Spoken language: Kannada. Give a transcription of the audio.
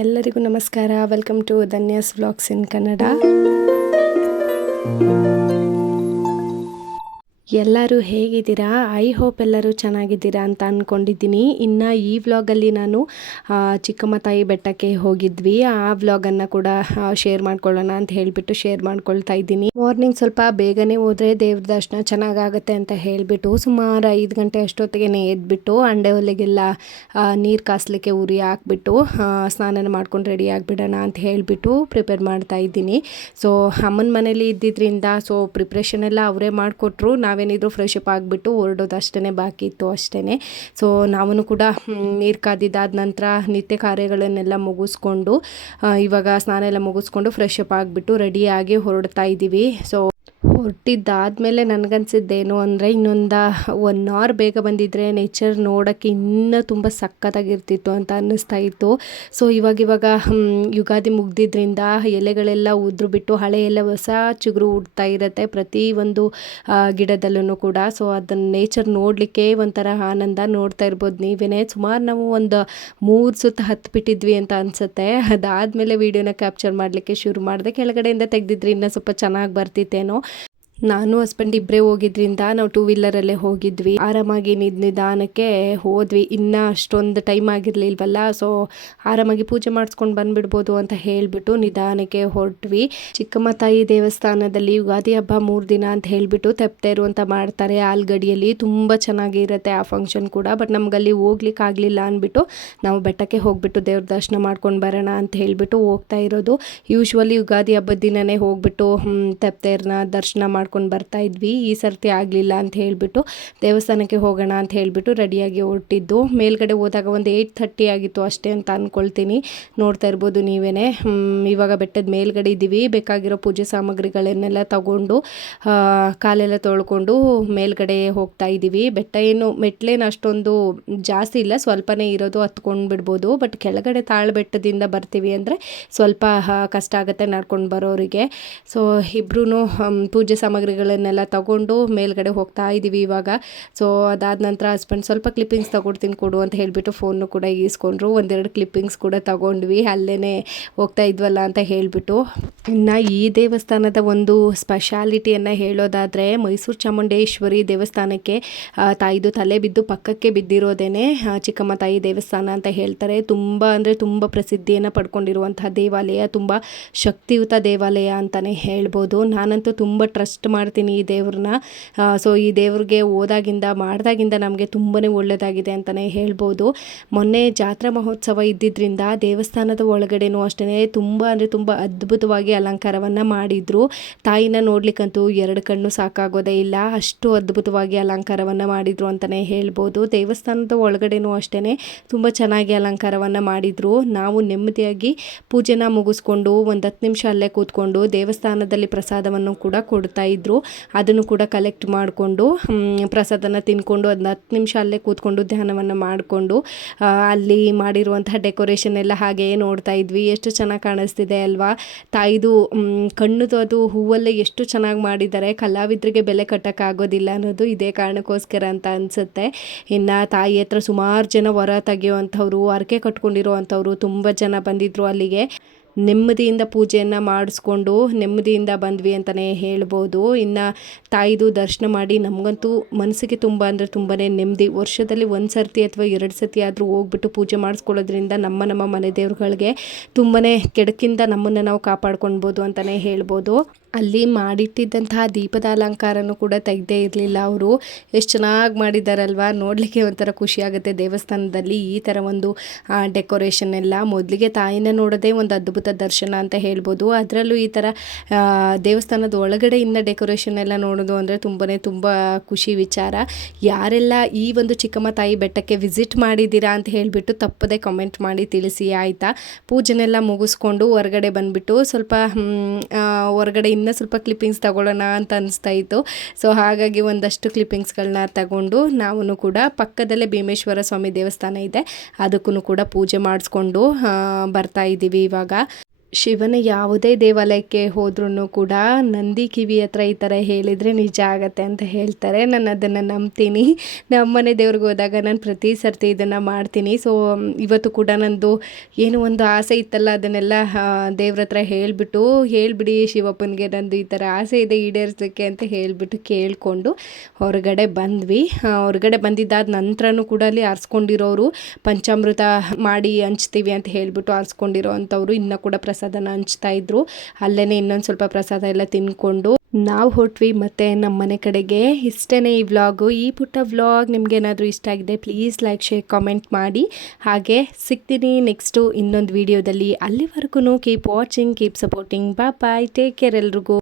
ಎಲ್ಲರಿಗೂ ನಮಸ್ಕಾರ. Welcome to Dhanya's vlogs in Kannada. ಎಲ್ಲರೂ ಹೇಗಿದ್ದೀರಾ? ಐ ಹೋಪ್ ಎಲ್ಲರೂ ಚೆನ್ನಾಗಿದ್ದೀರಾ ಅಂತ ಅಂದ್ಕೊಂಡಿದ್ದೀನಿ. ಇನ್ನು ಈ ವ್ಲಾಗಲ್ಲಿ ನಾನು ಚಿಕ್ಕಮ್ಮ ತಾಯಿ ಬೆಟ್ಟಕ್ಕೆ ಹೋಗಿದ್ವಿ. ಆ ವ್ಲಾಗನ್ನು ಕೂಡ ಶೇರ್ ಮಾಡ್ಕೊಳ್ಳೋಣ ಅಂತ ಹೇಳಿಬಿಟ್ಟು ಶೇರ್ ಮಾಡ್ಕೊಳ್ತಾ ಇದ್ದೀನಿ. ಮಾರ್ನಿಂಗ್ ಸ್ವಲ್ಪ ಬೇಗನೆ ಹೋದರೆ ದೇವ್ರ ದರ್ಶನ ಚೆನ್ನಾಗಾಗುತ್ತೆ ಅಂತ ಹೇಳಿಬಿಟ್ಟು ಸುಮಾರು 5 ಗಂಟೆ ಅಷ್ಟೊತ್ತಿಗೆ ಎದ್ಬಿಟ್ಟು ಅಂಡೆ ಒಲೆಗೆಲ್ಲ ನೀರು ಕಾಸಲಿಕ್ಕೆ ಉರಿ ಹಾಕ್ಬಿಟ್ಟು ಸ್ನಾನ ಮಾಡ್ಕೊಂಡು ರೆಡಿ ಆಗಿಬಿಡೋಣ ಅಂತ ಹೇಳಿಬಿಟ್ಟು ಪ್ರಿಪೇರ್ ಮಾಡ್ತಾ ಇದ್ದೀನಿ. ಸೊ ಅಮ್ಮನ ಮನೇಲಿ ಇದ್ದಿದ್ದರಿಂದ ಸೊ ಪ್ರಿಪ್ರೇಷನ್ ಎಲ್ಲ ಅವರೇ ಮಾಡಿಕೊಟ್ರು. ನಾವೇನಿದ್ರು ಫ್ರೆಶ್ ಅಪ್ ಆಗಿಬಿಟ್ಟು ಹೊರಡೋದು ಅಷ್ಟೇ ಬಾಕಿ ಇತ್ತು ಅಷ್ಟೇ. ಸೊ ನಾವು ಕೂಡ ನೀರು ಕಾದಿದ್ದಾದ ನಂತರ ನಿತ್ಯ ಕಾರ್ಯಗಳನ್ನೆಲ್ಲ ಮುಗಿಸ್ಕೊಂಡು ಇವಾಗ ಸ್ನಾನ ಎಲ್ಲ ಮುಗಿಸ್ಕೊಂಡು ಫ್ರೆಶ್ ಅಪ್ ಆಗಿಬಿಟ್ಟು ರೆಡಿಯಾಗಿ ಹೊರಡ್ತಾ ಇದ್ದೀವಿ. ಸೊ ಹೊರಟಿದ್ದಾದಮೇಲೆ ನನಗನ್ಸಿದ್ದೇನು ಅಂದರೆ ಇನ್ನೊಂದು 1 ಅವರ್ ಬೇಗ ಬಂದಿದ್ದರೆ ನೇಚರ್ ನೋಡೋಕ್ಕೆ ಇನ್ನೂ ತುಂಬ ಸಖತ್ತಾಗಿರ್ತಿತ್ತು ಅಂತ ಅನ್ನಿಸ್ತಾ ಇತ್ತು. ಸೊ ಇವಾಗ ಯುಗಾದಿ ಮುಗ್ದಿದ್ರಿಂದ ಎಲೆಗಳೆಲ್ಲ ಉದುರು ಬಿಟ್ಟು ಹಳೆ ಎಲೆ ಹೊಸ ಚಿಗುರು ಹುಡ್ತಾ ಇರುತ್ತೆ ಪ್ರತಿ ಒಂದು ಗಿಡದಲ್ಲೂ ಕೂಡ. ಸೊ ಅದನ್ನು ನೇಚರ್ ನೋಡಲಿಕ್ಕೆ ಒಂಥರ ಆನಂದ. ನೋಡ್ತಾ ಇರ್ಬೋದು ನೀವೇ. ಸುಮಾರು ನಾವು ಒಂದು 3 ಸುತ್ತ ಹತ್ಬಿಟ್ಟಿದ್ವಿ ಅಂತ ಅನಿಸುತ್ತೆ. ಅದಾದಮೇಲೆ ವೀಡಿಯೋನ ಕ್ಯಾಪ್ಚರ್ ಮಾಡಲಿಕ್ಕೆ ಶುರು ಮಾಡಿದೆ. ಕೆಳಗಡೆಯಿಂದ ತೆಗೆದಿದ್ರೆ ಇನ್ನೂ ಸ್ವಲ್ಪ ಚೆನ್ನಾಗಿ ಬರ್ತಿತ್ತೇನೋ. ನಾನು ಹಸ್ಬೆಂಡ್ ಇಬ್ಬರೇ ಹೋಗಿದ್ರಿಂದ ನಾವು 2 ವೀಲರಲ್ಲೇ ಹೋಗಿದ್ವಿ. ಆರಾಮಾಗಿ ನಿಧಾನಕ್ಕೆ ಹೋದ್ವಿ. ಇನ್ನೂ ಅಷ್ಟೊಂದು ಟೈಮ್ ಆಗಿರಲಿಲ್ವಲ್ಲ. ಸೊ ಆರಾಮಾಗಿ ಪೂಜೆ ಮಾಡಿಸ್ಕೊಂಡು ಬಂದುಬಿಡ್ಬೋದು ಅಂತ ಹೇಳಿಬಿಟ್ಟು ನಿಧಾನಕ್ಕೆ ಹೊರಟ್ವಿ. ಚಿಕ್ಕಮ್ಮ ತಾಯಿ ದೇವಸ್ಥಾನದಲ್ಲಿ ಯುಗಾದಿ ಹಬ್ಬ 3 ದಿನ ಅಂತ ಹೇಳಿಬಿಟ್ಟು ತೆಪ್ಪತೇರು ಅಂತ ಮಾಡ್ತಾರೆ ಆಲ್ಗಡಿಯಲ್ಲಿ. ತುಂಬ ಚೆನ್ನಾಗಿರುತ್ತೆ ಆ ಫಂಕ್ಷನ್ ಕೂಡ. ಬಟ್ ನಮಗಲ್ಲಿ ಹೋಗ್ಲಿಕ್ಕೆ ಆಗಲಿಲ್ಲ ಅಂದ್ಬಿಟ್ಟು ನಾವು ಬೆಟ್ಟಕ್ಕೆ ಹೋಗ್ಬಿಟ್ಟು ದೇವ್ರ ದರ್ಶನ ಮಾಡ್ಕೊಂಡು ಬರೋಣ ಅಂತ ಹೇಳಿಬಿಟ್ಟು ಹೋಗ್ತಾ ಇರೋದು. ಯೂಶ್ವಲಿ ಯುಗಾದಿ ಹಬ್ಬದ ದಿನವೇ ಹೋಗ್ಬಿಟ್ಟು ತೆಪ್ಪತೇರನ್ನ ದರ್ಶನ ಮಾಡ್ಕೊಂಡು ಬರ್ತಾ ಇದ್ವಿ. ಈ ಸರ್ತಿ ಆಗಲಿಲ್ಲ ಅಂತ ಹೇಳಿಬಿಟ್ಟು ದೇವಸ್ಥಾನಕ್ಕೆ ಹೋಗೋಣ ಅಂತ ಹೇಳಿಬಿಟ್ಟು ರೆಡಿಯಾಗಿ ಹೊರಟಿದ್ದು. ಮೇಲ್ಗಡೆ ಹೋದಾಗ ಒಂದು 8:30 ಆಗಿತ್ತು ಅಷ್ಟೇ ಅಂತ ಅಂದ್ಕೊಳ್ತೀನಿ. ನೋಡ್ತಾ ಇರ್ಬೋದು ನೀವೇ. ಇವಾಗ ಬೆಟ್ಟದ ಮೇಲ್ಗಡೆ ಇದ್ದೀವಿ. ಬೇಕಾಗಿರೋ ಪೂಜೆ ಸಾಮಗ್ರಿಗಳನ್ನೆಲ್ಲ ತಗೊಂಡು ಕಾಲೆಲ್ಲ ತೊಳ್ಕೊಂಡು ಮೇಲ್ಗಡೆ ಹೋಗ್ತಾ ಇದ್ದೀವಿ. ಬೆಟ್ಟ ಏನು ಮೆಟ್ಲೇನು ಅಷ್ಟೊಂದು ಜಾಸ್ತಿ ಇಲ್ಲ, ಸ್ವಲ್ಪನೇ ಇರೋದು, ಹತ್ಕೊಂಡು ಬಿಡ್ಬೋದು. ಬಟ್ ಕೆಳಗಡೆ ತಾಳು ಬೆಟ್ಟದಿಂದ ಬರ್ತೀವಿ ಅಂದರೆ ಸ್ವಲ್ಪ ಕಷ್ಟ ಆಗುತ್ತೆ ನಡ್ಕೊಂಡು ಬರೋರಿಗೆ. ಸೊ ಇಬ್ಬರೂ ಪೂಜೆ ಸಾಮಗ್ರಿಗಳನ್ನೆಲ್ಲ ತಗೊಂಡು ಮೇಲ್ಗಡೆ ಹೋಗ್ತಾ ಇದ್ದೀವಿ ಇವಾಗ. ಸೊ ಅದಾದ ನಂತರ ಹಸ್ಬೆಂಡ್ ಸ್ವಲ್ಪ ಕ್ಲಿಪ್ಪಿಂಗ್ಸ್ ತಗೊಡ್ತೀನಿ ಕೊಡು ಅಂತ ಹೇಳಿಬಿಟ್ಟು ಫೋನ್ನು ಕೂಡ ಈಸ್ಕೊಂಡ್ರು. 1-2 ಕ್ಲಿಪ್ಪಿಂಗ್ಸ್ ಕೂಡ ತಗೊಂಡ್ವಿ ಅಲ್ಲೇ ಹೋಗ್ತಾ ಇದ್ವಲ್ಲ ಅಂತ ಹೇಳಿಬಿಟ್ಟು. ಇನ್ನು ಈ ದೇವಸ್ಥಾನದ ಒಂದು ಸ್ಪೆಷಾಲಿಟಿಯನ್ನು ಹೇಳೋದಾದರೆ ಮೈಸೂರು ಚಾಮುಂಡೇಶ್ವರಿ ದೇವಸ್ಥಾನಕ್ಕೆ ತಾಯಿದು ತಲೆ ಬಿದ್ದು ಪಕ್ಕಕ್ಕೆ ಬಿದ್ದಿರೋದೇನೆ ಚಿಕ್ಕಮ್ಮ ತಾಯಿ ದೇವಸ್ಥಾನ ಅಂತ ಹೇಳ್ತಾರೆ. ತುಂಬ ಅಂದರೆ ತುಂಬ ಪ್ರಸಿದ್ಧಿಯನ್ನು ಪಡ್ಕೊಂಡಿರುವಂತಹ ದೇವಾಲಯ, ತುಂಬ ಶಕ್ತಿಯುತ ದೇವಾಲಯ ಅಂತಲೇ ಹೇಳ್ಬೋದು. ನಾನಂತೂ ತುಂಬ ಟ್ರಸ್ಟ್ ಮಾಡ್ತೀನಿ ಈ ದೇವ್ರನ್ನ. ಸೊ ಈ ದೇವ್ರಿಗೆ ಹೋದಾಗಿಂದ ಮಾಡಿದಾಗಿಂದ ನಮಗೆ ತುಂಬಾ ಒಳ್ಳೆಯದಾಗಿದೆ ಅಂತಲೇ ಹೇಳ್ಬೋದು. ಮೊನ್ನೆ ಜಾತ್ರಾ ಮಹೋತ್ಸವ ಇದ್ದಿದ್ದರಿಂದ ದೇವಸ್ಥಾನದ ಒಳಗಡೆನೂ ಅಷ್ಟೇ ತುಂಬ ಅಂದರೆ ತುಂಬ ಅದ್ಭುತವಾಗಿ ಅಲಂಕಾರವನ್ನು ಮಾಡಿದರು. ತಾಯಿನ ನೋಡ್ಲಿಕ್ಕಂತೂ 2 ಕಣ್ಣು ಸಾಕಾಗೋದೇ ಇಲ್ಲ, ಅಷ್ಟು ಅದ್ಭುತವಾಗಿ ಅಲಂಕಾರವನ್ನು ಮಾಡಿದರು ಅಂತಲೇ ಹೇಳ್ಬೋದು. ದೇವಸ್ಥಾನದ ಒಳಗಡೆನೂ ಅಷ್ಟೇ ತುಂಬ ಚೆನ್ನಾಗಿ ಅಲಂಕಾರವನ್ನು ಮಾಡಿದರು. ನಾವು ನೆಮ್ಮದಿಯಾಗಿ ಪೂಜೆನ ಮುಗಿಸ್ಕೊಂಡು ಒಂದು 10 ನಿಮಿಷ ಅಲ್ಲೇ ಕೂತ್ಕೊಂಡು ದೇವಸ್ಥಾನದಲ್ಲಿ ಪ್ರಸಾದವನ್ನು ಕೂಡ ಕೊಡ್ತಾ ಇದ್ರು. ಅದನ್ನು ಕೂಡ ಕಲೆಕ್ಟ್ ಮಾಡಿಕೊಂಡು ಪ್ರಸಾದನ ತಿನ್ಕೊಂಡು ಒಂದು 10 ನಿಮಿಷ ಅಲ್ಲೇ ಕೂತ್ಕೊಂಡು ಧ್ಯಾನವನ್ನು ಮಾಡಿಕೊಂಡು ಅಲ್ಲಿ ಮಾಡಿರುವಂತಹ ಡೆಕೋರೇಷನ್ ಎಲ್ಲ ಹಾಗೆ ನೋಡ್ತಾ ಇದ್ವಿ. ಎಷ್ಟು ಚೆನ್ನಾಗಿ ಕಾಣಿಸ್ತಿದೆ ಅಲ್ವಾ. ತಾಯಿದು ಕಣ್ಣುದು ಅದು ಹೂವಲ್ಲೇ ಎಷ್ಟು ಚೆನ್ನಾಗಿ ಮಾಡಿದ್ದಾರೆ. ಕಲಾವಿದರಿಗೆ ಬೆಲೆ ಕಟ್ಟೋಕ್ಕಾಗೋದಿಲ್ಲ ಅನ್ನೋದು ಇದೇ ಕಾರಣಕ್ಕೋಸ್ಕರ ಅಂತ ಅನಿಸುತ್ತೆ. ಇನ್ನು ತಾಯಿ ಹತ್ರ ಸುಮಾರು ಜನ ವರ ತೆಗೆಯುವಂಥವ್ರು, ಹರಕೆ ಕಟ್ಕೊಂಡಿರುವಂಥವ್ರು ತುಂಬ ಜನ ಬಂದಿದ್ದರು ಅಲ್ಲಿಗೆ. ನೆಮ್ಮದಿಯಿಂದ ಪೂಜೆಯನ್ನು ಮಾಡಿಸ್ಕೊಂಡು ನೆಮ್ಮದಿಯಿಂದ ಬಂದ್ವಿ ಅಂತಲೇ ಹೇಳ್ಬೋದು. ಇನ್ನು ತಾಯಿದು ದರ್ಶನ ಮಾಡಿ ನಮಗಂತೂ ಮನಸ್ಸಿಗೆ ತುಂಬ ಅಂದರೆ ತುಂಬಾ ನೆಮ್ಮದಿ. ವರ್ಷದಲ್ಲಿ 1 ಸರ್ತಿ ಅಥವಾ 2 ಸರ್ತಿ ಆದರೂ ಹೋಗ್ಬಿಟ್ಟು ಪೂಜೆ ಮಾಡಿಸ್ಕೊಳ್ಳೋದ್ರಿಂದ ನಮ್ಮ ಮನೆ ದೇವ್ರುಗಳಿಗೆ ತುಂಬಾ ಕೆಡಕಿಂದ ನಮ್ಮನ್ನು ನಾವು ಕಾಪಾಡ್ಕೊಳ್ಬೋದು ಅಂತಲೇ ಹೇಳ್ಬೋದು. ಅಲ್ಲಿ ಮಾಡಿಟ್ಟಿದ್ದಂತಹ ದೀಪದ ಅಲಂಕಾರನೂ ಕೂಡ ತೆಗೆದೇ ಇರಲಿಲ್ಲ ಅವರು. ಎಷ್ಟು ಚೆನ್ನಾಗಿ ಮಾಡಿದ್ದಾರಲ್ವ. ನೋಡಲಿಕ್ಕೆ ಒಂಥರ ಖುಷಿಯಾಗುತ್ತೆ ದೇವಸ್ಥಾನದಲ್ಲಿ ಈ ಥರ ಒಂದು ಡೆಕೋರೇಷನ್ ಎಲ್ಲ. ಮೊದಲಿಗೆ ತಾಯಿನ ನೋಡೋದೇ ಒಂದು ಅದ್ಭುತ ದರ್ಶನ ಅಂತ ಹೇಳ್ಬೋದು. ಅದರಲ್ಲೂ ಈ ಥರ ದೇವಸ್ಥಾನದ ಒಳಗಡೆ ಇನ್ನು ಡೆಕೋರೇಷನ್ ಎಲ್ಲ ನೋಡೋದು ಅಂದರೆ ತುಂಬ ಖುಷಿ ವಿಚಾರ. ಯಾರೆಲ್ಲ ಈ ಒಂದು ಚಿಕ್ಕಮ್ಮ ತಾಯಿ ಬೆಟ್ಟಕ್ಕೆ ವಿಸಿಟ್ ಮಾಡಿದ್ದೀರಾ ಅಂತ ಹೇಳಿಬಿಟ್ಟು ತಪ್ಪದೆ ಕಮೆಂಟ್ ಮಾಡಿ ತಿಳಿಸಿ ಆಯಿತಾ. ಪೂಜೆನೆಲ್ಲ ಮುಗಿಸ್ಕೊಂಡು ಹೊರಗಡೆ ಬಂದುಬಿಟ್ಟು ಸ್ವಲ್ಪ ಹೊರಗಡೆ ಇನ್ನೂ ಸ್ವಲ್ಪ ಕ್ಲಿಪ್ಪಿಂಗ್ಸ್ ತಗೊಳ್ಳೋಣ ಅಂತ ಅನಿಸ್ತಾ ಇತ್ತು. ಸೊ ಹಾಗಾಗಿ ಒಂದಷ್ಟು ಕ್ಲಿಪ್ಪಿಂಗ್ಸ್ಗಳನ್ನ ತಗೊಂಡು ನಾವು ಕೂಡ ಪಕ್ಕದಲ್ಲೇ ಭೀಮೇಶ್ವರ ಸ್ವಾಮಿ ದೇವಸ್ಥಾನ ಇದೆ, ಅದಕ್ಕೂ ಕೂಡ ಪೂಜೆ ಮಾಡಿಸ್ಕೊಂಡು ಬರ್ತಾ ಇದ್ದೀವಿ ಇವಾಗ. ಶಿವನ ಯಾವುದೇ ದೇವಾಲಯಕ್ಕೆ ಹೋದ್ರೂ ಕೂಡ ನಂದಿ ಕಿವಿ ಹತ್ರ ಈ ಥರ ಹೇಳಿದರೆ ನಿಜ ಆಗತ್ತೆ ಅಂತ ಹೇಳ್ತಾರೆ. ನಾನು ಅದನ್ನು ನಂಬ್ತೀನಿ. ನಮ್ಮನೆ ದೇವ್ರಿಗೆ ಹೋದಾಗ ನಾನು ಪ್ರತಿ ಸರ್ತಿ ಇದನ್ನು ಮಾಡ್ತೀನಿ. ಸೊ ಇವತ್ತು ಕೂಡ ನಂದು ಏನೋ ಒಂದು ಆಸೆ ಇತ್ತಲ್ಲ, ಅದನ್ನೆಲ್ಲ ದೇವ್ರ ಹತ್ರ ಹೇಳಿಬಿಡಿ ಶಿವಪ್ಪನಿಗೆ ನಂದು ಈ ಥರ ಆಸೆ ಇದೆ ಈಡೇರಿಸೋಕ್ಕೆ ಅಂತ ಹೇಳಿಬಿಟ್ಟು ಕೇಳಿಕೊಂಡು ಹೊರಗಡೆ ಬಂದ್ವಿ. ಹೊರಗಡೆ ಬಂದಿದ್ದಾದ ನಂತರನೂ ಕೂಡ ಅಲ್ಲಿ ಆರಿಸ್ಕೊಂಡಿರೋರು ಪಂಚಾಮೃತ ಮಾಡಿ ಹಂಚ್ತೀವಿ ಅಂತ ಹೇಳಿಬಿಟ್ಟು ಆರಿಸ್ಕೊಂಡಿರೋ ಅಂಥವ್ರು ಇನ್ನೂ ಕೂಡ ಪ್ರಸಾದನ ಹಂಚ್ತಾ ಇದ್ರು. ಅಲ್ಲೇ ಇನ್ನೊಂದು ಸ್ವಲ್ಪ ಪ್ರಸಾದ ಎಲ್ಲ ತಿನ್ಕೊಂಡು ನಾವು ಹೊರಟ್ವಿ ಮತ್ತೆ ನಮ್ಮ ಮನೆ ಕಡೆಗೆ. ಇಷ್ಟೇ ಈ ವ್ಲಾಗು. ಈ ಪುಟ್ಟ ವ್ಲಾಗ್ ನಿಮ್ಗೇನಾದರೂ ಇಷ್ಟ ಆಗಿದೆ ಪ್ಲೀಸ್ ಲೈಕ್ ಶೇರ್ ಕಾಮೆಂಟ್ ಮಾಡಿ. ಹಾಗೆ ಸಿಗ್ತೀನಿ ನೆಕ್ಸ್ಟು ಇನ್ನೊಂದು ವಿಡಿಯೋದಲ್ಲಿ. ಅಲ್ಲಿವರೆಗೂ ಕೀಪ್ ವಾಚಿಂಗ್, ಕೀಪ್ ಸಪೋರ್ಟಿಂಗ್. ಬಾಯ್, ಟೇಕ್ ಕೇರ್ ಎಲ್ರಿಗೂ.